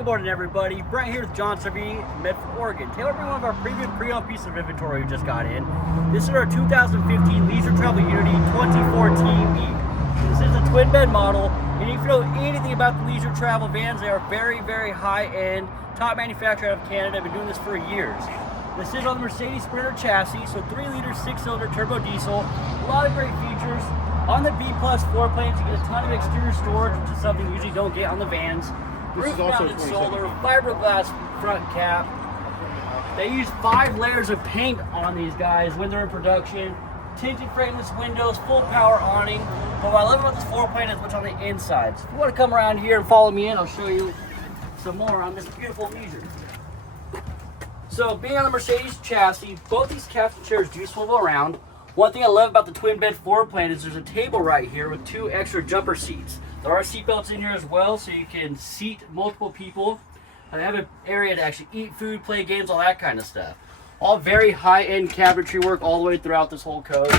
good morning, everybody. Brent here with Johnson RV, Medford, Oregon. Taylor, bring one of our premium pre-owned pieces of inventory we just got in. This is our 2015 Liesure Travel Unity 24TB. This is a twin bed model, and if you know anything about the Liesure travel vans, they are very, very high-end, top manufacturer out of Canada. I've been doing this for years. This is on the Mercedes Sprinter chassis, so 3-liter, 6-cylinder turbo diesel. A lot of great features. On the B+ floor plans, you get a ton of exterior storage, which is something you usually don't get on the vans. This is also Roof-mounted solar, fiberglass front cap. They use 5 layers of paint on these guys when they're in production. Tinted frameless windows, full power awning. But what I love about this floor plan is what's on the inside. So if you want to come around here and follow me in, I'll show you some more on this beautiful Liesure. So being on the Mercedes chassis, both these captain chairs do swivel around. One thing I love about the twin bed floor plan is there's a table right here with 2 extra jumper seats. There are seat belts in here as well, so you can seat multiple people. I have an area to actually eat food, play games, all that kind of stuff. All very high-end cabinetry work all the way throughout this whole coach.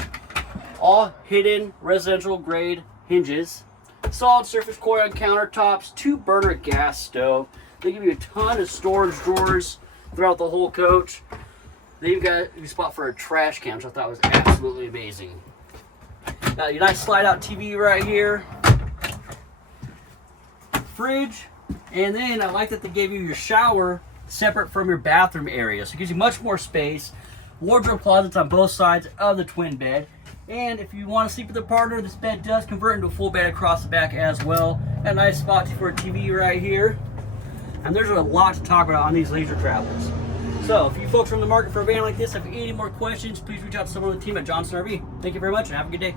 All hidden residential grade hinges. Solid surface core on countertops, 2 burner gas stove. They give you a ton of storage drawers throughout the whole coach. Then you've got a spot for a trash can, which I thought was absolutely amazing. Got your nice slide out TV right here. Fridge. And then I like that they gave you your shower separate from your bathroom area. So it gives you much more space. Wardrobe closets on both sides of the twin bed. And if you want to sleep with a partner, this bed does convert into a full bed across the back as well. Got a nice spot for a TV right here. And there's a lot to talk about on these Liesure travels. So if you folks are in the market for a van like this, if you have any more questions, please reach out to someone on the team at Johnson RV. Thank you very much and have a good day.